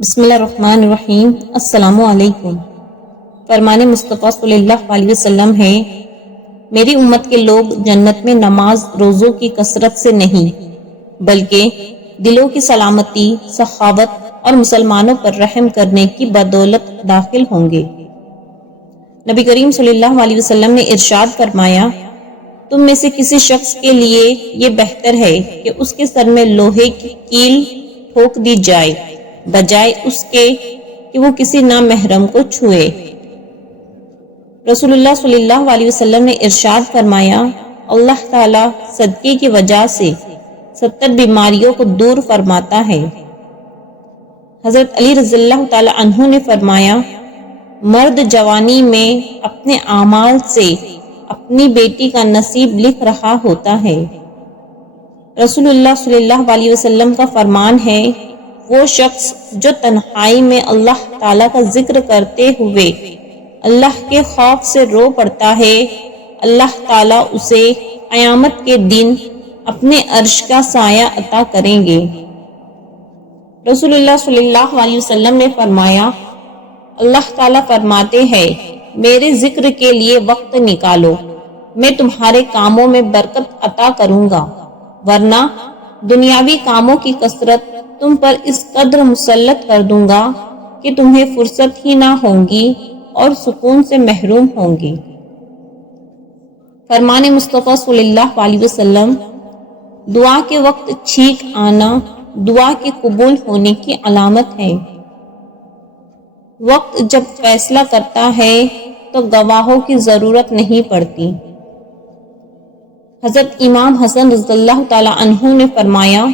بسم اللہ الرحمن الرحیم۔ السلام علیکم۔ فرمان مصطفیٰ صلی اللہ علیہ وسلم ہے، میری امت کے لوگ جنت میں نماز روزوں کی کثرت سے نہیں بلکہ دلوں کی سلامتی، سخاوت اور مسلمانوں پر رحم کرنے کی بدولت داخل ہوں گے۔ نبی کریم صلی اللہ علیہ وسلم نے ارشاد فرمایا، تم میں سے کسی شخص کے لیے یہ بہتر ہے کہ اس کے سر میں لوہے کی کیل ٹھوک دی جائے بجائے اس کے کہ وہ کسی نامحرم کو چھوئے۔ رسول اللہ صلی اللہ علیہ وسلم نے ارشاد فرمایا، اللہ تعالیٰ صدقے کی وجہ سے 70 بیماریوں کو دور فرماتا ہے۔ حضرت علی رضی اللہ تعالیٰ عنہ نے فرمایا، مرد جوانی میں اپنے اعمال سے اپنی بیٹی کا نصیب لکھ رہا ہوتا ہے۔ رسول اللہ صلی اللہ علیہ وسلم کا فرمان ہے، وہ شخص جو تنہائی میں اللہ تعالیٰ کا ذکر کرتے ہوئے اللہ کے خوف سے رو پڑتا ہے، اللہ تعالیٰ اسے قیامت کے دن اپنے عرش کا سایہ عطا کریں گے۔ رسول اللہ صلی اللہ علیہ وسلم نے فرمایا، اللہ تعالیٰ فرماتے ہیں، میرے ذکر کے لیے وقت نکالو، میں تمہارے کاموں میں برکت عطا کروں گا، ورنہ دنیاوی کاموں کی کثرت تم پر اس قدر مسلط کر دوں گا کہ تمہیں فرصت ہی نہ ہوگی اور سکون سے محروم ہوں گی۔ فرمان مصطفیٰ صلی اللہ علیہ وسلم، دعا کے وقت چھینک آنا دعا کے قبول ہونے کی علامت ہے۔ وقت جب فیصلہ کرتا ہے تو گواہوں کی ضرورت نہیں پڑتی۔ حضرت امام حسن رضی اللہ تعالیٰ عنہ نے فرمایا،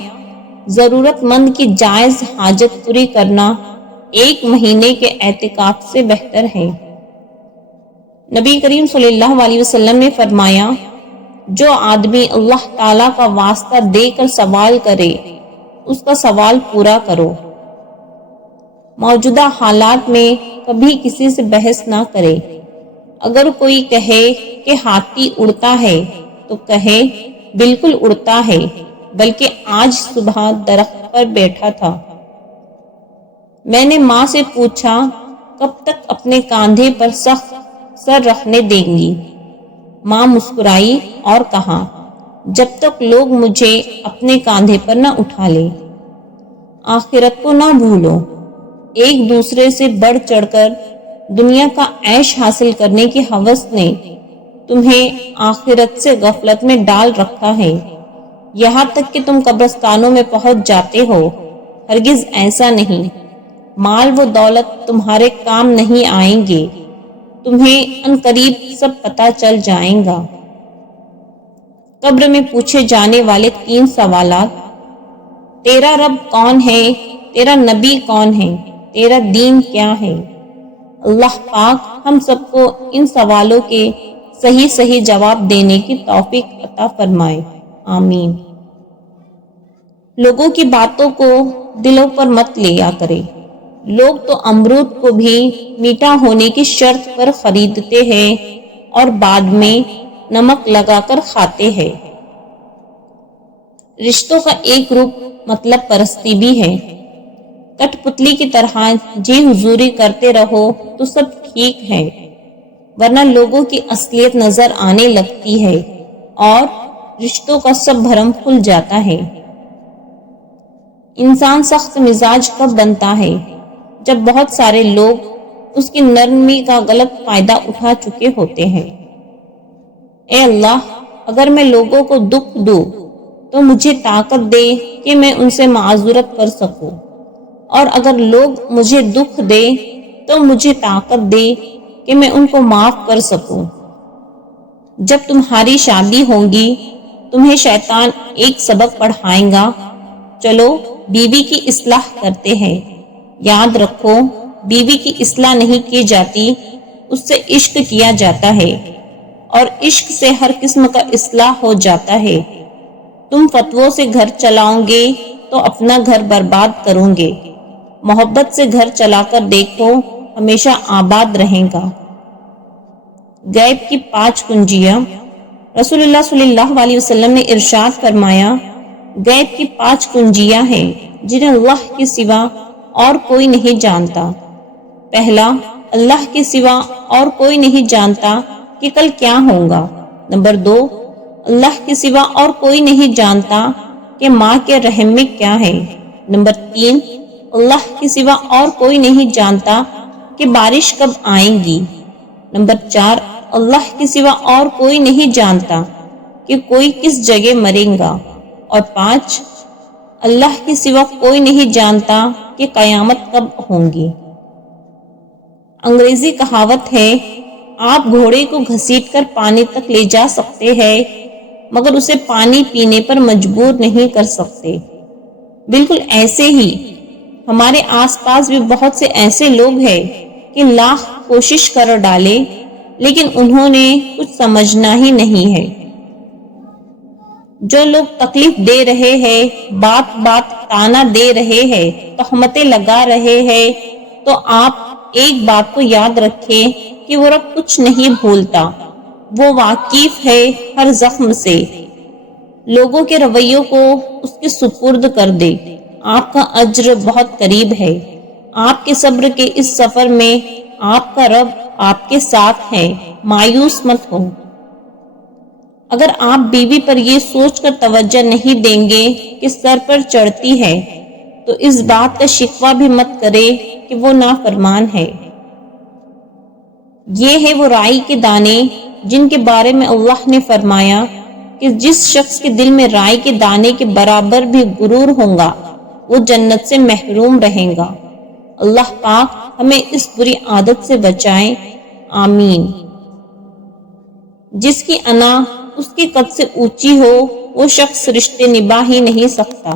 ضرورت مند کی جائز حاجت پوری کرنا 1 مہینے کے اعتکاف سے بہتر ہے۔ نبی کریم صلی اللہ علیہ وسلم نے فرمایا، جو آدمی اللہ تعالیٰ کا واسطہ دے کر سوال کرے اس کا سوال پورا کرو۔ موجودہ حالات میں کبھی کسی سے بحث نہ کرے۔ اگر کوئی کہے کہ ہاتھی اڑتا ہے تو کہے، بالکل اڑتا ہے، بلکہ آج صبح درخت پر بیٹھا تھا۔ میں نے ماں سے پوچھا، کب تک اپنے کاندھے پر سخت سر رکھنے دیں گی؟ ماں مسکرائی اور کہا، جب تک لوگ مجھے اپنے کاندھے پر نہ اٹھا لیں۔ آخرت کو نہ بھولو۔ ایک دوسرے سے بڑھ چڑھ کر دنیا کا عیش حاصل کرنے کی ہوس نے تمہیں آخرت سے غفلت میں ڈال رکھا ہے، یہاں تک کہ تم قبرستانوں میں پہنچ جاتے ہو۔ ہرگز ایسا نہیں، مال و دولت تمہارے کام نہیں آئیں گے، تمہیں عنقریب سب پتہ چل جائیں گا۔ قبر میں پوچھے جانے والے 3 سوالات: تیرا رب کون ہے؟ تیرا نبی کون ہے؟ تیرا دین کیا ہے؟ اللہ پاک ہم سب کو ان سوالوں کے صحیح جواب دینے کی توفیق عطا فرمائے، آمین۔ لوگوں کی باتوں کو دلوں پر مت لیا کرے۔ لوگ تو امرود کو بھی میٹھا ہونے کی شرط پر خریدتے ہیں اور بعد میں نمک لگا کر کھاتے ہیں۔ رشتوں کا ایک روپ مطلب پرستی بھی ہے۔ کٹ پتلی کی طرح جی حضوری کرتے رہو تو سب ٹھیک ہے، ورنہ لوگوں کی اصلیت نظر آنے لگتی ہے اور رشتوں کا سب بھرم کھل جاتا ہے۔ انسان سخت مزاج کب بنتا ہے؟ جب بہت سارے لوگ اس کی نرمی کا غلط فائدہ اٹھا چکے ہوتے ہیں۔ اے اللہ، اگر میں لوگوں کو دکھ دوں تو مجھے طاقت دے کہ میں ان سے معذرت کر سکوں، اور اگر لوگ مجھے دکھ دے تو مجھے طاقت دے کہ میں ان کو معاف کر سکوں۔ جب تمہاری شادی ہوگی تمہیں شیطان ایک سبق پڑھائے گا، چلو بیوی کی اصلاح کرتے ہیں۔ یاد رکھو، بیوی کی اصلاح نہیں کی جاتی، اس سے عشق کیا جاتا ہے، اور عشق سے ہر قسم کا اصلاح ہو جاتا ہے۔ تم فتووں سے گھر چلاؤ گے تو اپنا گھر برباد کرو گے، محبت سے گھر چلا کر دیکھو، ہمیشہ آباد رہے گا۔ غیب کی 5 کنجیاں۔ رسول اللہ صلی اللہ علیہ وسلم نے ارشاد فرمایا، غیب کی 5 کنجیاں ہیں جنہیں اللہ کے سوا اور کوئی نہیں جانتا۔ پہلا، اللہ کے سوا اور کوئی نہیں جانتا کہ کل کیا ہوگا۔ نمبر 2، اللہ کے سوا اور کوئی نہیں جانتا کہ ماں کے رحم میں کیا ہے۔ نمبر 3، اللہ کے سوا اور کوئی نہیں جانتا کہ بارش کب آئے گی۔ نمبر 4، اللہ کے سوا اور کوئی نہیں جانتا کہ کوئی کس جگہ مرے گا۔ اور 5، اللہ کے سوا کوئی نہیں جانتا کہ قیامت کب ہوگی۔ انگریزی کہاوت ہے، آپ گھوڑے کو گھسیٹ کر پانی تک لے جا سکتے ہیں مگر اسے پانی پینے پر مجبور نہیں کر سکتے۔ بالکل ایسے ہی ہمارے آس پاس بھی بہت سے ایسے لوگ ہیں کہ لاکھ کوشش کر ڈالے لیکن انہوں نے کچھ سمجھنا ہی نہیں ہے۔ جو لوگ تکلیف دے رہے ہیں، بات بات تانا دے رہے ہیں، تہمتیں لگا رہے ہیں، تو آپ ایک بات کو یاد رکھیں کہ وہ رب کچھ نہیں بھولتا، وہ واقف ہے ہر زخم سے۔ لوگوں کے رویوں کو اس کے سپرد کر دے، آپ کا اجر بہت قریب ہے۔ آپ کے صبر کے اس سفر میں آپ کا رب آپ کے ساتھ ہے، مایوس مت ہو۔ اگر آپ بیوی پر یہ سوچ کر توجہ نہیں دیں گے کہ سر پر چڑھتی ہے تو اس بات کا شکوہ بھی مت کرے کہ وہ نافرمان ہے۔ یہ ہے وہ رائی کے دانے جن کے بارے میں اللہ نے فرمایا کہ جس شخص کے دل میں رائی کے دانے کے برابر بھی غرور ہوگا وہ جنت سے محروم رہے گا۔ اللہ پاک ہمیں اس بری عادت سے بچائے، آمین۔ جس کی انا اس کے قد سے اونچی ہو وہ شخص رشتے نبھا ہی نہیں سکتا۔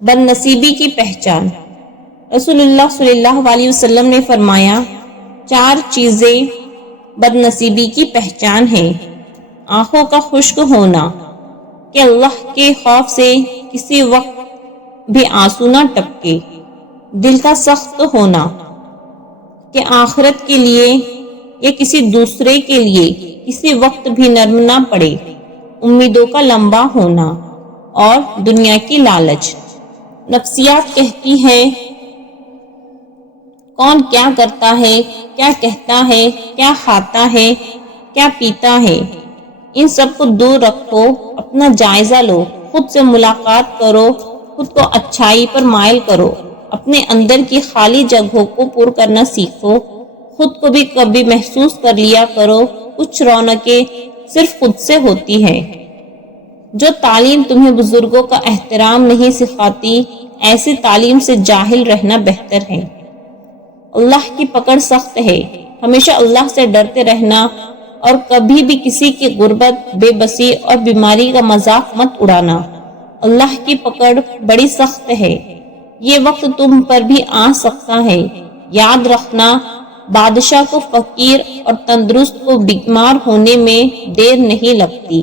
بد نصیبی کی پہچان۔ رسول اللہ صلی اللہ علیہ وسلم نے فرمایا، 4 چیزیں بد نصیبی کی پہچان ہیں۔ آنکھوں کا خشک ہونا کہ اللہ کے خوف سے کسی وقت بھی آنسو نہ ٹپکے، دل کا سخت ہونا کہ آخرت کے لیے یا کسی دوسرے کے لیے کسی وقت بھی نرم نہ پڑے، امیدوں کا لمبا ہونا، اور دنیا کی لالچ۔ نفسیات کہتی ہے کون کیا کرتا ہے، کیا کہتا ہے، کیا کھاتا ہے، کیا پیتا ہے، ان سب کو دور رکھو، اپنا جائزہ لو، خود سے ملاقات کرو، خود کو اچھائی پر مائل کرو، اپنے اندر کی خالی جگہوں کو پر کرنا سیکھو، خود کو بھی کبھی محسوس کر لیا کرو، کچھ رونقیں صرف خود سے ہوتی ہے۔ جو تعلیم تمہیں بزرگوں کا احترام نہیں سکھاتی، ایسی تعلیم سے جاہل رہنا بہتر ہے۔ اللہ کی پکڑ سخت ہے، ہمیشہ اللہ سے ڈرتے رہنا اور کبھی بھی کسی کی غربت، بے بسی اور بیماری کا مذاق مت اڑانا۔ اللہ کی پکڑ بڑی سخت ہے، یہ وقت تم پر بھی آ سکتا ہے۔ یاد رکھنا، بادشاہ کو فقیر اور تندرست کو بیمار ہونے میں دیر نہیں لگتی۔